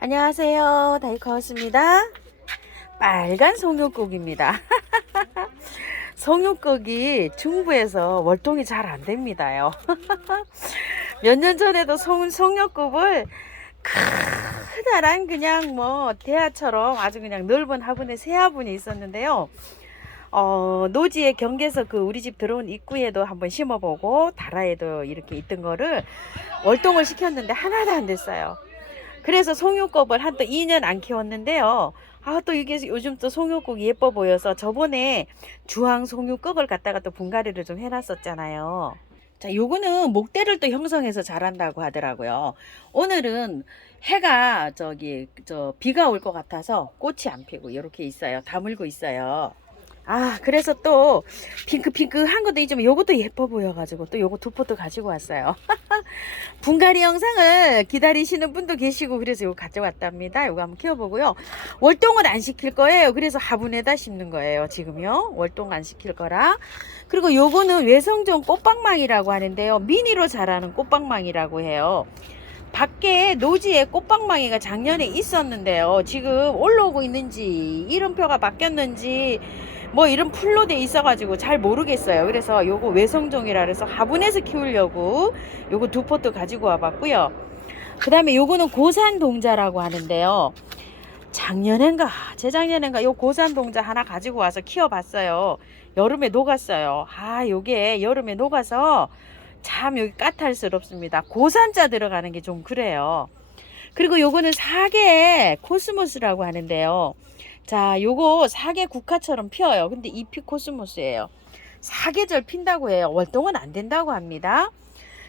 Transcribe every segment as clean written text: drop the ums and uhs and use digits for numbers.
안녕하세요. 다이커스입니다. 빨간 송육국입니다. 송육국이 중부에서 월동이 잘 안 됩니다요. 몇 년 전에도 송육국을 크다란 그냥 뭐 대하처럼 아주 그냥 넓은 화분에 세 화분이 있었는데요. 노지의 경계에서 그 우리 집 들어온 입구에도 한번 심어보고 다라에도 이렇게 있던 거를 월동을 시켰는데 하나도 안 됐어요. 그래서 송유꽃을 한 또 2년 안 키웠는데요. 또 이게 요즘 또 송유꽃이 예뻐 보여서 저번에 주황 송유꽃을 갖다가 또 분갈이를 좀 해놨었잖아요. 자, 요거는 목대를 또 형성해서 자란다고 하더라고요. 오늘은 해가 비가 올 것 같아서 꽃이 안 피고 이렇게 있어요. 다물고 있어요. 그래서 또 핑크핑크한 것도 있지만 요것도 예뻐 보여가지고 또 요거 두 포트 가지고 왔어요. 분갈이 영상을 기다리시는 분도 계시고 그래서 요거 가져왔답니다. 요거 한번 키워보고요. 월동을 안 시킬 거예요. 그래서 화분에다 심는 거예요. 지금요. 월동 안 시킬 거라. 그리고 요거는 외성종 꽃방망이라고 하는데요. 미니로 자라는 꽃방망이라고 해요. 밖에 노지에 꽃방망이가 작년에 있었는데요. 지금 올라오고 있는지 이름표가 바뀌었는지 뭐 이런 풀로 돼 있어가지고 잘 모르겠어요. 그래서 요거 외성종이라 그래서 화분에서 키우려고 요거 두 포트 가지고 와봤고요. 그 다음에 요거는 고산동자라고 하는데요. 작년엔가 재작년엔가 요 고산동자 하나 가지고 와서 키워봤어요. 여름에 녹았어요. 요게 여름에 녹아서 참 여기 까탈스럽습니다. 고산자 들어가는 게 좀 그래요. 그리고 요거는 사계 코스모스라고 하는데요. 자, 요거 사계 국화처럼 피어요. 근데 잎이 코스모스예요. 사계절 핀다고 해요. 월동은 안 된다고 합니다.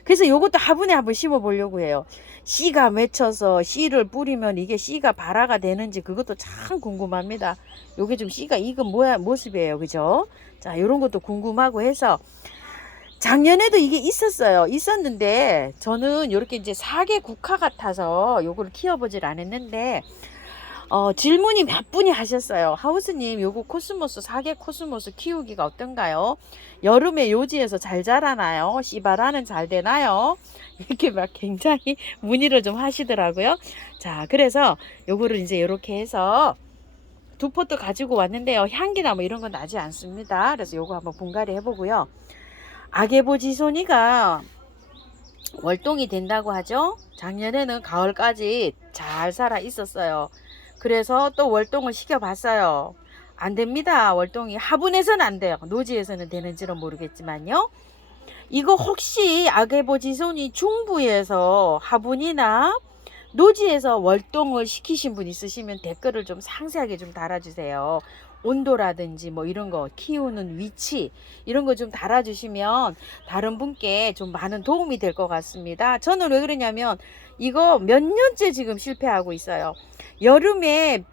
그래서 요것도 화분에 한번 심어 보려고 해요. 씨가 맺혀서 씨를 뿌리면 이게 씨가 발화가 되는지 그것도 참 궁금합니다. 요게 좀 씨가 익은 모습이에요. 그죠? 자, 요런 것도 궁금하고 해서 작년에도 이게 있었는데 저는 이렇게 이제 사계 국화 같아서 요거를 키워보질 않았는데 질문이 몇 분이 하셨어요. 하우스님 요거 코스모스 사계 코스모스 키우기가 어떤가요? 여름에 요지에서 잘 자라나요? 씨발하는 잘 되나요? 이렇게 막 굉장히 문의를 좀 하시더라고요. 자, 그래서 요거를 이제 이렇게 해서 두 포트 가지고 왔는데요. 향기나 뭐 이런 건 나지 않습니다. 그래서 요거 한번 분갈이 해보고요. 아게보지소니가 월동이 된다고 하죠. 작년에는 가을까지 잘 살아 있었어요. 그래서 또 월동을 시켜봤어요. 안 됩니다. 월동이 화분에서는 안 돼요. 노지에서는 되는지는 모르겠지만요. 이거 혹시 아게보지손이 중부에서 화분이나 노지에서 월동을 시키신 분 있으시면 댓글을 좀 상세하게 좀 달아주세요. 온도라든지 뭐 이런 거 키우는 위치 이런 거 좀 달아주시면 다른 분께 좀 많은 도움이 될 것 같습니다. 저는 왜 그러냐면 이거 몇 년째 지금 실패하고 있어요. 여름에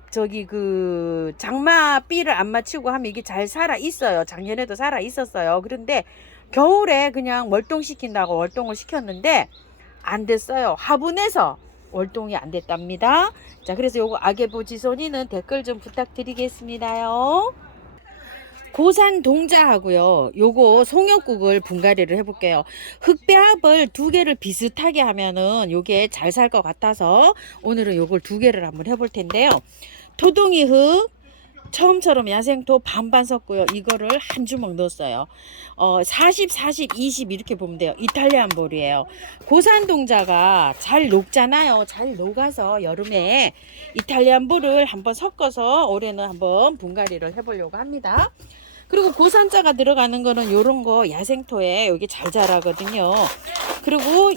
장마비를 안 맞추고 하면 이게 잘 살아 있어요. 작년에도 살아 있었어요. 그런데 겨울에 그냥 월동시킨다고 월동을 시켰는데 안 됐어요. 화분에서 월동이 안 됐답니다. 자, 그래서 요거 아게보지소니는 댓글 좀 부탁드리겠습니다요. 고산 동자하고요. 요거 송역국을 분갈이를 해볼게요. 흑배합을 두 개를 비슷하게 하면은 요게 잘 살 것 같아서 오늘은 요걸 두 개를 한번 해볼 텐데요. 토동이 흙 처음처럼 야생토 반반 섞고요. 이거를 한 주먹 넣었어요. 40, 40, 20 이렇게 보면 돼요. 이탈리안 볼이에요. 고산동자가 잘 녹잖아요. 잘 녹아서 여름에 이탈리안 볼을 한번 섞어서 올해는 한번 분갈이를 해보려고 합니다. 그리고 고산자가 들어가는 거는 요런 거 야생토에 여기 잘 자라거든요. 그리고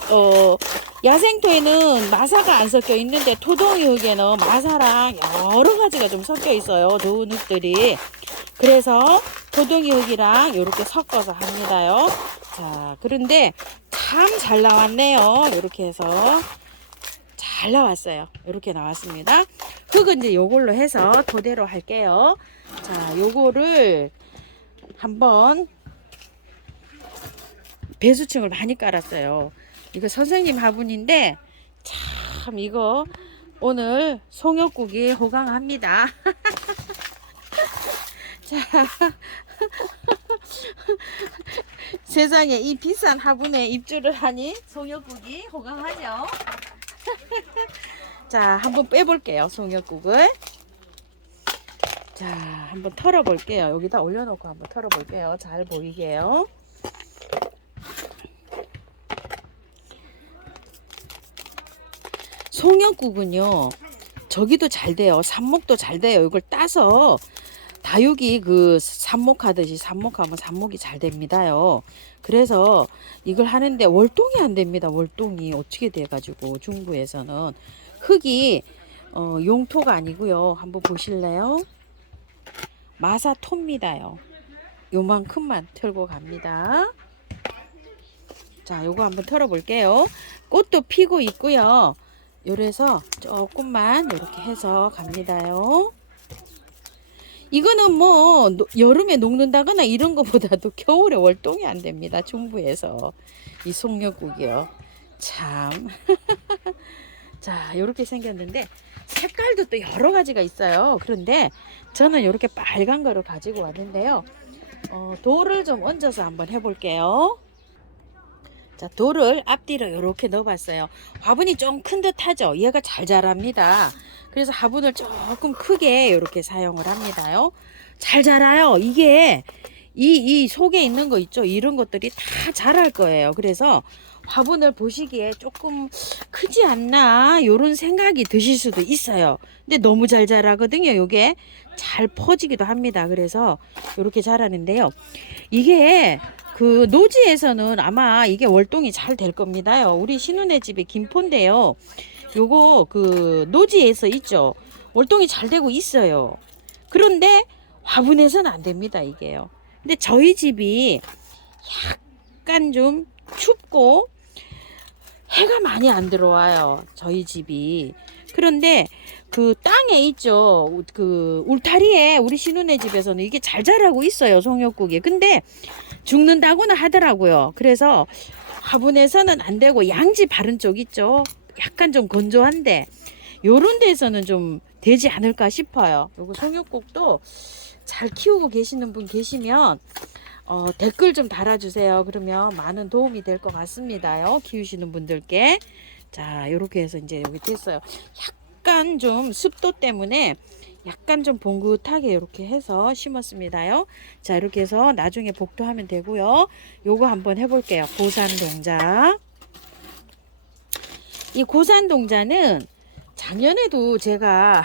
야생토에는 마사가 안 섞여 있는데 토동이 흙에는 마사랑 여러 가지가 좀 섞여 있어요. 좋은 흙들이. 그래서 토동이 흙이랑 이렇게 섞어서 합니다요. 자, 그런데 참 잘 나왔네요. 이렇게 해서 잘 나왔어요. 이렇게 나왔습니다. 흙은 이제 요걸로 해서 토대로 할게요. 자, 요거를 한번 배수층을 많이 깔았어요. 이거 선생님 화분인데 참 이거 오늘 송역국이 호강합니다. 자, 세상에 이 비싼 화분에 입주를 하니 송역국이 호강하죠. 자, 한번 빼볼게요. 송역국을. 자, 한번 털어볼게요. 여기다 올려놓고 한번 털어볼게요. 잘 보이게요. 송역국은요, 저기도 잘 돼요. 삽목도 잘 돼요. 이걸 따서 다육이 그 삽목하듯이 삽목하면 삽목이 잘 됩니다요. 그래서 이걸 하는데 월동이 안 됩니다. 월동이 어떻게 돼가지고 중부에서는 흙이 용토가 아니고요. 한번 보실래요? 마사토입니다요. 요만큼만 털고 갑니다. 자, 요거 한번 털어 볼게요. 꽃도 피고 있고요. 요래서 조금만 이렇게 해서 갑니다요. 이거는 뭐 여름에 녹는다거나 이런 것보다도 겨울에 월동이 안 됩니다. 중부에서 이 송역국이요. 참. 자, 요렇게 생겼는데 색깔도 또 여러 가지가 있어요. 그런데 저는 이렇게 빨간 거를 가지고 왔는데요. 돌을 좀 얹어서 한번 해볼게요. 자, 돌을 앞뒤로 이렇게 넣어봤어요. 화분이 좀 큰 듯하죠. 얘가 잘 자랍니다. 그래서 화분을 조금 크게 이렇게 사용을 합니다요. 잘 자라요. 이게 이 속에 있는 거 있죠. 이런 것들이 다 자랄 거예요. 그래서 화분을 보시기에 조금 크지 않나 이런 생각이 드실 수도 있어요. 근데 너무 잘 자라거든요. 요게 잘 퍼지기도 합니다. 그래서 이렇게 자라는데요. 이게 그 노지에서는 아마 이게 월동이 잘 될 겁니다요. 우리 신우네 집이 김포인데요. 요거 그 노지에서 있죠. 월동이 잘 되고 있어요. 그런데 화분에서는 안 됩니다. 이게요. 근데 저희 집이 약간 좀 춥고 해가 많이 안 들어와요. 저희 집이. 그런데 그 땅에 있죠. 그 울타리에 우리 신우네 집에서는 이게 잘 자라고 있어요. 송역국이. 근데 죽는다고는 하더라고요. 그래서 화분에서는 안 되고 양지 바른 쪽 있죠. 약간 좀 건조한데 요런 데서는 좀 되지 않을까 싶어요. 요거 송역국도 잘 키우고 계시는 분 계시면 댓글 좀 달아주세요. 그러면 많은 도움이 될 것 같습니다요. 키우시는 분들께. 자, 요렇게 해서 이제 여기 됐어요. 약간 좀 습도 때문에 약간 좀 봉긋하게 이렇게 해서 심었습니다요. 자, 이렇게 해서 나중에 복도하면 되고요. 요거 한번 해볼게요. 고산동자. 이 고산동자는 작년에도 제가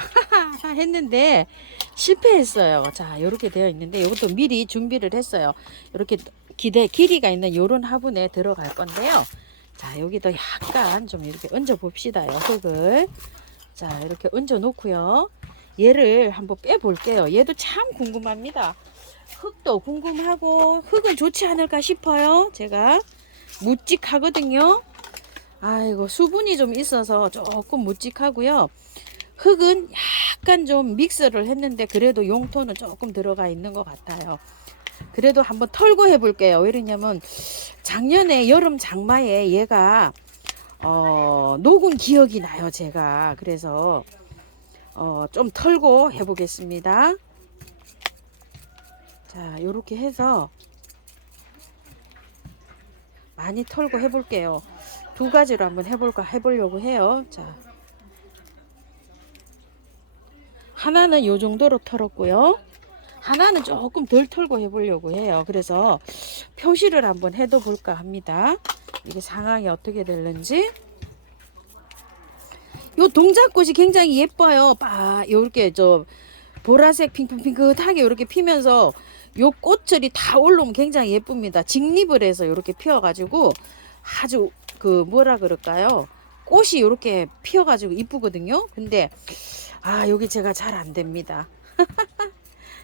했는데 실패했어요. 자, 이렇게 되어 있는데 이것도 미리 준비를 했어요. 이렇게 길이가 있는 요런 화분에 들어갈 건데요. 자, 여기도 약간 좀 이렇게 얹어 봅시다요. 흙을. 자, 이렇게 얹어 놓고요. 얘를 한번 빼 볼게요. 얘도 참 궁금합니다. 흙도 궁금하고 흙은 좋지 않을까 싶어요. 제가 묵직하거든요. 아이고, 수분이 좀 있어서 조금 묵직하고요. 흙은 약간 좀 믹스를 했는데 그래도 용토는 조금 들어가 있는 것 같아요. 그래도 한번 털고 해볼게요. 왜냐면 작년에 여름 장마에 얘가 녹은 기억이 나요. 제가 그래서 좀 털고 해보겠습니다. 자, 요렇게 해서 많이 털고 해볼게요. 두 가지로 한번 해보려고 해요. 자, 하나는 요 정도로 털었고요. 하나는 조금 덜 털고 해보려고 해요. 그래서 표시를 한번 해도 볼까 합니다. 이게 상황이 어떻게 될는지. 요 동작꽃이 굉장히 예뻐요. 요렇게 보라색 핑크핑크하게 이렇게 피면서 요 꽃들이 다 올라오면 굉장히 예쁩니다. 직립을 해서 이렇게 피어가지고 아주 뭐라 그럴까요? 꽃이 이렇게 피어가지고 이쁘거든요. 근데 여기 제가 잘 안 됩니다.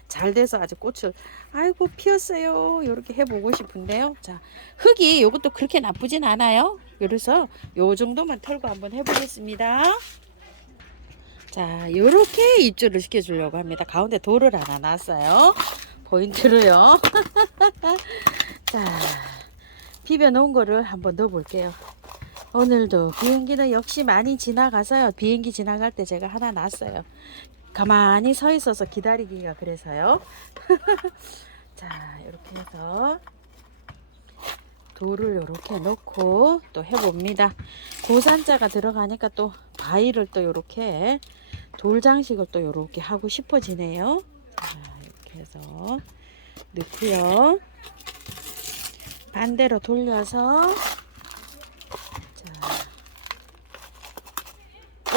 잘 돼서 아주 꽃을 아이고 피었어요. 이렇게 해보고 싶은데요. 자, 흙이 요것도 그렇게 나쁘진 않아요. 그래서 요 정도만 털고 한번 해보겠습니다. 자, 요렇게 입주를 시켜주려고 합니다. 가운데 돌을 하나 놨어요. 포인트로요. 자, 비벼 놓은 거를 한번 넣어 볼게요. 오늘도 비행기는 역시 많이 지나가서요. 비행기 지나갈 때 제가 하나 놨어요. 가만히 서 있어서 기다리기가 그래서요. 자, 이렇게 해서 돌을 이렇게 넣고 또 해봅니다. 고산자가 들어가니까 또 바위를 또 이렇게 돌 장식을 또 이렇게 하고 싶어지네요. 자, 이렇게 해서 넣고요. 반대로 돌려서 자,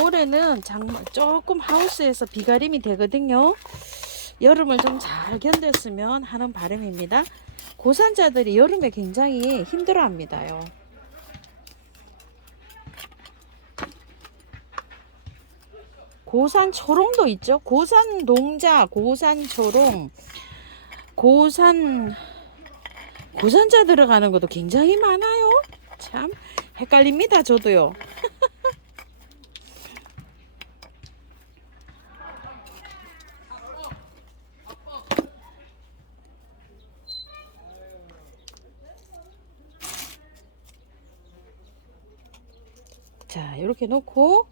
올해는 조금 하우스에서 비가림이 되거든요. 여름을 좀 잘 견뎠으면 하는 바람입니다. 고산자들이 여름에 굉장히 힘들어합니다요. 고산 초롱도 있죠. 고산 동자, 고산 초롱, 고산자 들어가는 것도 굉장히 많아요. 참 헷갈립니다. 저도요. 자, 이렇게 놓고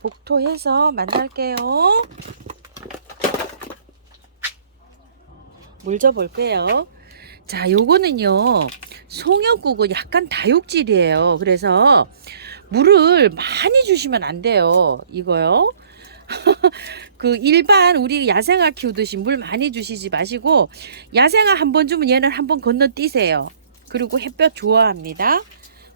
복토해서 만날게요. 물 줘볼게요. 자, 요거는요, 송역국은 약간 다육질이에요. 그래서 물을 많이 주시면 안 돼요. 이거요. 그 일반 우리 야생화 키우듯이 물 많이 주시지 마시고, 야생화 한 번 주면 얘는 한번 건너뛰세요. 그리고 햇볕 좋아합니다.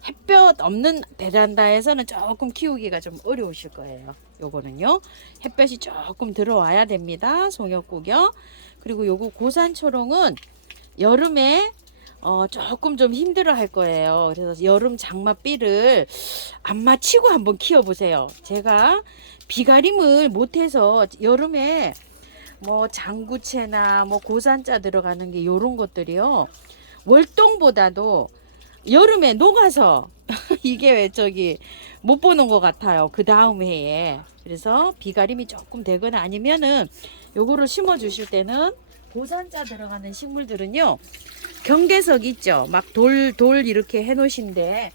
햇볕 없는 베란다에서는 조금 키우기가 좀 어려우실 거예요. 요거는요, 햇볕이 조금 들어와야 됩니다. 송역국이요. 그리고 요거 고산초롱은 여름에 조금 좀 힘들어 할 거예요. 그래서 여름 장맛비를 안 마치고 한번 키워보세요. 제가 비가림을 못해서 여름에 뭐 장구채나 뭐 고산자 들어가는 게 요런 것들이요, 월동보다도 여름에 녹아서 이게 왜 저기 못 보는 것 같아요. 그 다음 해에. 그래서 비가림이 조금 되거나 아니면은 요거를 심어 주실 때는 고산자 들어가는 식물들은요, 경계석 있죠. 막 돌 이렇게 해 놓으신데,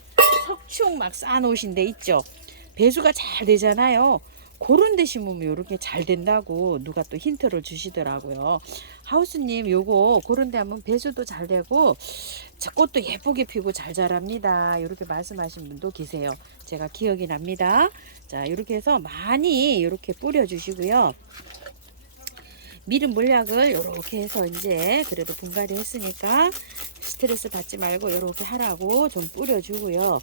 석축 막 쌓아 놓으신 데 있죠. 배수가 잘 되잖아요. 그런 데 심으면 이렇게 잘 된다고 누가 또 힌트를 주시더라고요. 하우스님, 요거 그런 데 하면 배수도 잘 되고 꽃도 예쁘게 피고 잘 자랍니다. 이렇게 말씀하신 분도 계세요. 제가 기억이 납니다. 자, 이렇게 해서 많이 이렇게 뿌려 주시고요. 미름 물약을 이렇게 해서 이제 그래도 분갈이 했으니까 스트레스 받지 말고 이렇게 하라고 좀 뿌려주고요.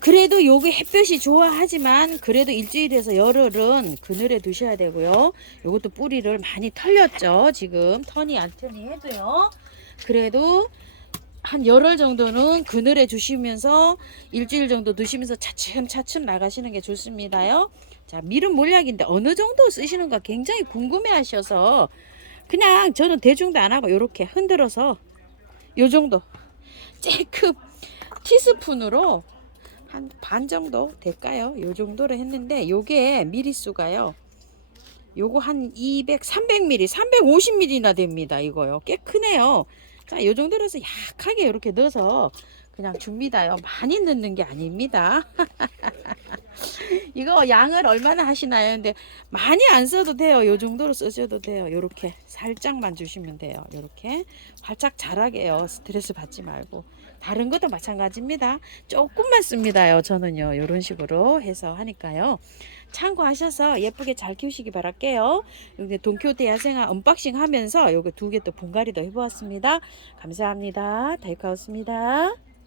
그래도 요게 햇볕이 좋아하지만 그래도 일주일에서 열흘은 그늘에 두셔야 되고요. 요것도 뿌리를 많이 털렸죠. 지금 터니 안 터니 해도요. 그래도 한 열흘 정도는 그늘에 두시면서 일주일 정도 두시면서 차츰차츰 나가시는 게 좋습니다요. 자, 미름 몰약인데 어느 정도 쓰시는가 굉장히 궁금해 하셔서 그냥 저는 대중도 안 하고 이렇게 흔들어서 요 정도 쬐끔 티스푼으로 한 반 정도 될까요? 요 정도로 했는데 요게 미리수가요. 요거 한 200, 300ml, 350ml나 됩니다. 이거요. 꽤 크네요. 자, 요 정도로 해서 약하게 이렇게 넣어서 그냥 줍니다요. 많이 넣는 게 아닙니다. 이거 양을 얼마나 하시나요? 근데 많이 안 써도 돼요. 요 정도로 쓰셔도 돼요. 요렇게 살짝만 주시면 돼요. 요렇게 활짝 자라게요. 스트레스 받지 말고. 다른 것도 마찬가지입니다. 조금만 씁니다요. 저는요. 요런 식으로 해서 하니까요. 참고하셔서 예쁘게 잘 키우시기 바랄게요. 여기 돈키호테 야생화 언박싱 하면서 요거 두 개 또 분갈이 더 해보았습니다. 감사합니다. 다이카우스입니다.